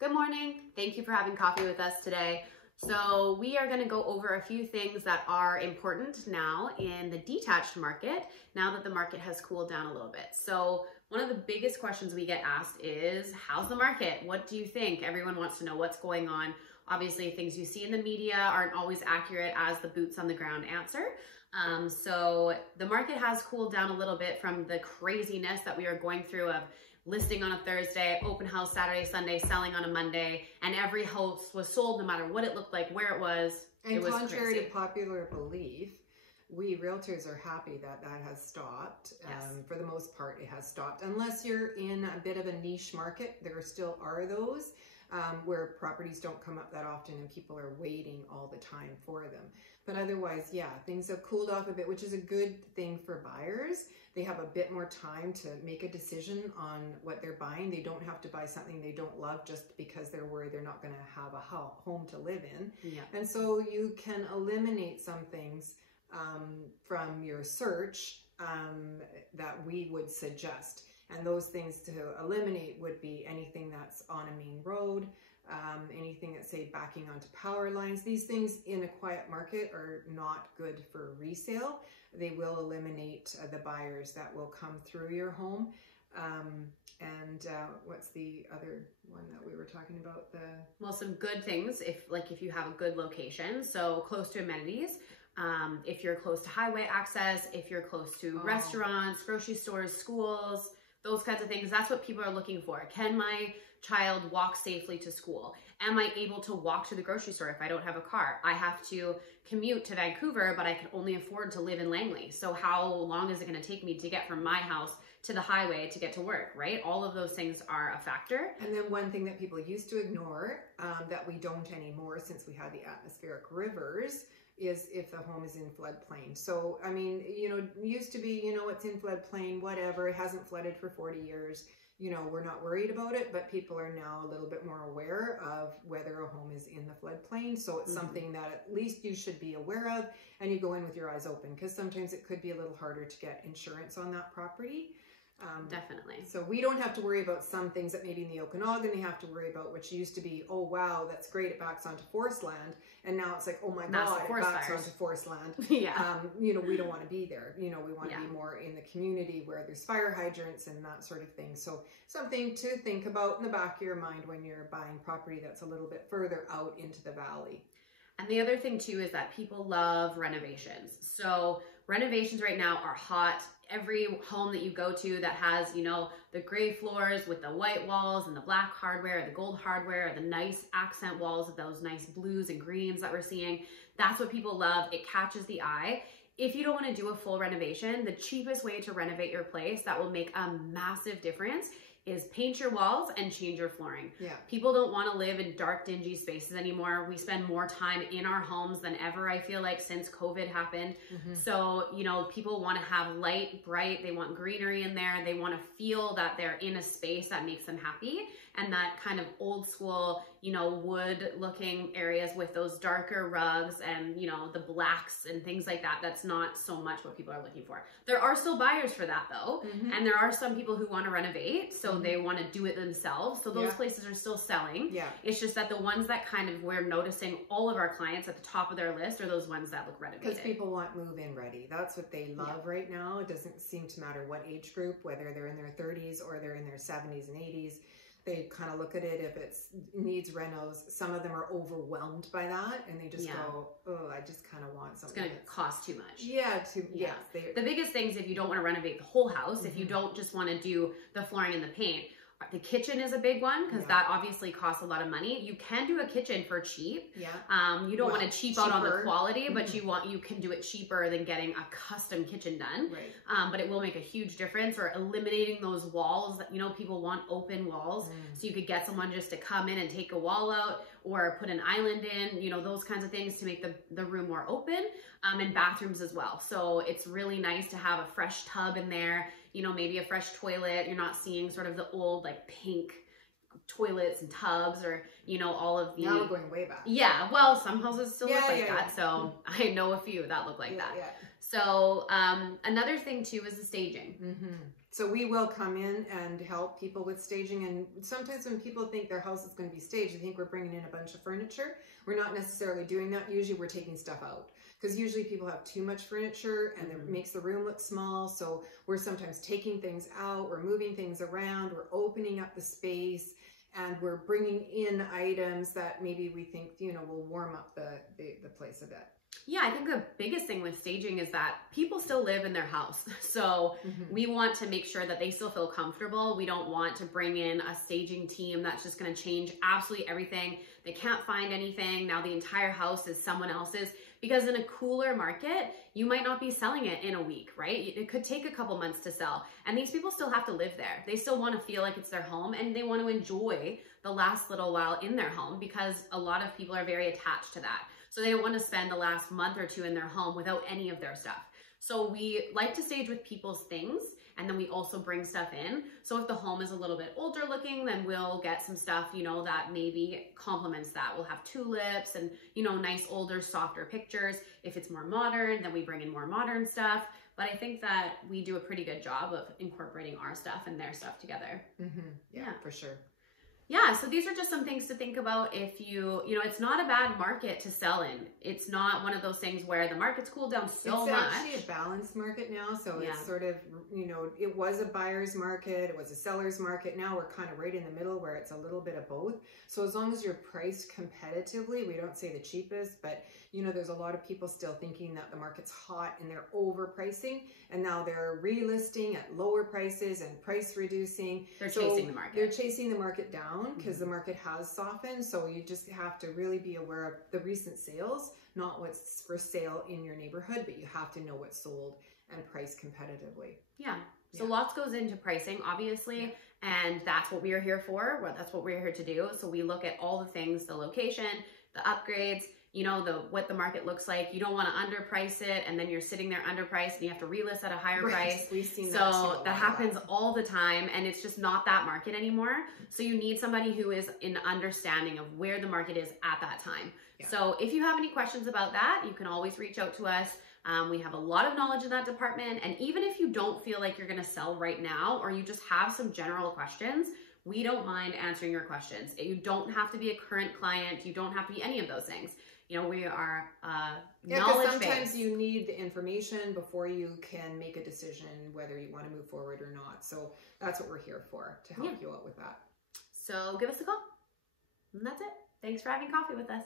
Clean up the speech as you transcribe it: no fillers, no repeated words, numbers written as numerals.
Good morning. Thank you for having coffee with us today. So we are going to go over a few things that are important now in the detached market, now that the market has cooled down a little bit. So one of the biggest questions we get asked is, how's the market? What do you think? Everyone wants to know what's going on. Obviously, things you see in the media aren't always accurate as the boots on the ground answer. So the market has cooled down a little bit from the craziness that we are going through of listing on a Thursday, open house Saturday, Sunday, selling on a Monday, and every house was sold no matter what it looked like, where it was. And it was contrary crazy. to popular belief, we realtors are happy that that has stopped. Yes. For the most part, it has stopped. Unless you're in a bit of a niche market, there still are those where properties don't come up that often and people are waiting all the time for them. But otherwise, yeah, things have cooled off a bit, which is a good thing for buyers. They have a bit more time to make a decision on what they're buying. They don't have to buy something they don't love just because they're worried they're not going to have a home to live in. Yeah. And so you can eliminate some things from your search that we would suggest. And those things to eliminate would be anything that's on a main road, anything that's, say, backing onto power lines. These things in a quiet market are not good for resale. They will eliminate the buyers that will come through your home. What's the other one that we were talking about? Well, some good things if you have a good location, so close to amenities. If you're close to highway access, if you're close to restaurants, grocery stores, schools, those kinds of things. That's what people are looking for. Can my child walk safely to school? Am I able to walk to the grocery store if I don't have a car? I have to commute to Vancouver, but I can only afford to live in Langley. So how long is it going to take me to get from my house to the highway to get to work, right? All of those things are a factor. And then one thing that people used to ignore that we don't anymore since we had the atmospheric rivers is if the home is in floodplain. So, I mean, used to be, it's in floodplain, whatever, it hasn't flooded for 40 years. We're not worried about it, but people are now a little bit more aware of whether a home is in the floodplain. So it's something that at least you should be aware of, and you go in with your eyes open, because sometimes it could be a little harder to get insurance on that property. Definitely. So we don't have to worry about some things that maybe in the Okanagan they have to worry about, which used to be, oh wow, that's great, it backs onto forest land, and now it's like, oh my god, it backs onto forest land. Yeah. We don't want to be there. We want to be more in the community where there's fire hydrants and that sort of thing. So something to think about in the back of your mind when you're buying property that's a little bit further out into the valley. And the other thing too is that people love renovations. So renovations right now are hot. Every home that you go to that has, the gray floors with the white walls and the black hardware, the gold hardware, the nice accent walls with those nice blues and greens that we're seeing, that's what people love. It catches the eye. If you don't want to do a full renovation, the cheapest way to renovate your place that will make a massive difference is paint your walls and change your flooring. Yeah. People don't want to live in dark, dingy spaces anymore. We spend more time in our homes than ever, I feel like, since COVID happened. So, people want to have light, bright, they want greenery in there. They want to feel that they're in a space that makes them happy. And that kind of old school, wood looking areas with those darker rugs and, the blacks and things like that. That's not so much what people are looking for. There are still buyers for that though. And there are some people who want to renovate. So they want to do it themselves. So those places are still selling. Yeah. It's just that the ones that kind of we're noticing all of our clients at the top of their list are those ones that look renovated. Because people want move-in ready. That's what they love right now. It doesn't seem to matter what age group, whether they're in their 30s or they're in their 70s and 80s. They kind of look at it, if it needs renos, some of them are overwhelmed by that and they just go, oh, I just kind of want something. It's going to cost too much. Yeah. The biggest things, if you don't want to renovate the whole house, if you don't just want to do the flooring and the paint, the kitchen is a big one because that obviously costs a lot of money. You can do a kitchen for cheap. Yeah. You don't want to cheap out on the quality, but you can do it cheaper than getting a custom kitchen done. Right. But it will make a huge difference. Or eliminating those walls that, people want open walls. So you could get someone just to come in and take a wall out or put an island in, those kinds of things to make the room more open, and bathrooms as well. So it's really nice to have a fresh tub in there, maybe a fresh toilet. You're not seeing sort of the old like pink toilets and tubs or, all of the... Now we're going way back. Yeah, well, some houses still look like that. So I know a few that look like that. Yeah. So another thing too is the staging. So we will come in and help people with staging. And sometimes when people think their house is going to be staged, they think we're bringing in a bunch of furniture. We're not necessarily doing that. Usually we're taking stuff out, because usually people have too much furniture and it makes the room look small. So we're sometimes taking things out, we're moving things around, we're opening up the space, and we're bringing in items that maybe we think, you know, will warm up the place a bit. Yeah, I think the biggest thing with staging is that people still live in their house. So we want to make sure that they still feel comfortable. We don't want to bring in a staging team that's just going to change absolutely everything. They can't find anything. Now the entire house is someone else's. Because in a cooler market, you might not be selling it in a week, right? It could take a couple months to sell. And these people still have to live there. They still want to feel like it's their home, and they want to enjoy the last little while in their home, because a lot of people are very attached to that. So they don't want to spend the last month or two in their home without any of their stuff. So we like to stage with people's things, and then we also bring stuff in. So if the home is a little bit older looking, then we'll get some stuff, you know, that maybe complements that. We'll have tulips and, you know, nice older, softer pictures. If it's more modern, then we bring in more modern stuff. But I think that we do a pretty good job of incorporating our stuff and their stuff together. Yeah, for sure. Yeah, so these are just some things to think about if you know, it's not a bad market to sell in. It's not one of those things where the market's cooled down so much. It's actually a balanced market now, so it's sort of, you know, it was a buyer's market, it was a seller's market. Now we're kind of right in the middle where it's a little bit of both. So as long as you're priced competitively, we don't say the cheapest, but you know, there's a lot of people still thinking that the market's hot and they're overpricing, and now they're relisting at lower prices and price reducing. They're chasing the market. They're chasing the market down because the market has softened. So you just have to really be aware of the recent sales, not what's for sale in your neighborhood, but you have to know what's sold and priced competitively. Yeah. So lots goes into pricing, obviously, and that's what we are here for. Well, that's what we're here to do. So we look at all the things, the location, the upgrades, you know, what the market looks like. You don't want to underprice it, and then you're sitting there underpriced and you have to relist at a higher price. We've seen that. So that happens all the time, and it's just not that market anymore. So you need somebody who is in understanding of where the market is at that time. So if you have any questions about that, you can always reach out to us. We have a lot of knowledge in that department. And even if you don't feel like you're going to sell right now, or you just have some general questions, we don't mind answering your questions. You don't have to be a current client. You don't have to be any of those things. You know, we are knowledge-based. Sometimes you need the information before you can make a decision whether you want to move forward or not. So that's what we're here for, to help you out with that. So give us a call. And that's it. Thanks for having coffee with us.